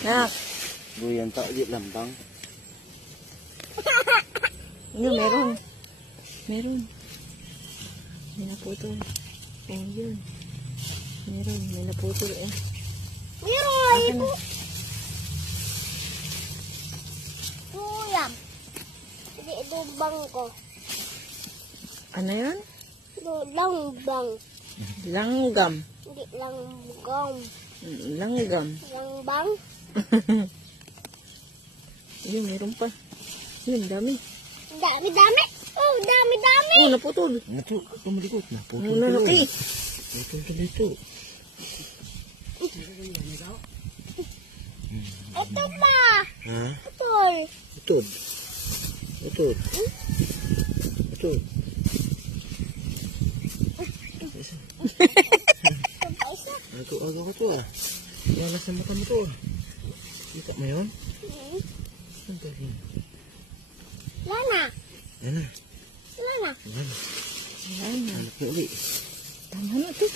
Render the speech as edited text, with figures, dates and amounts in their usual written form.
Nak. Buyan tak di lambang. Yun, meron. Meron. May naputol. Oh, yun. Meron. May naputol eh. Meron. Ito. Tuyam. Hindi ito bangko. Ano yun? Ito langbang. Langgam. Hindi langgam. Langgam. Langbang. Yun, meron pa. Yun, dami. Dami-dami. Oh, dami-dami. Oh, naputol. Nato, tumalikot na. Ang lalaki. Putol tuloy ito. Ito pa. Ha? Putol. Utod. Utod. Utod. Ito pa isa. Agaw ko to ah. Walas na mata mo to ah. Kita mo yun? Ang galing. Lana. Yan na. Lana. Yan na. Ayan na. Hanap na uli. Tama na ito.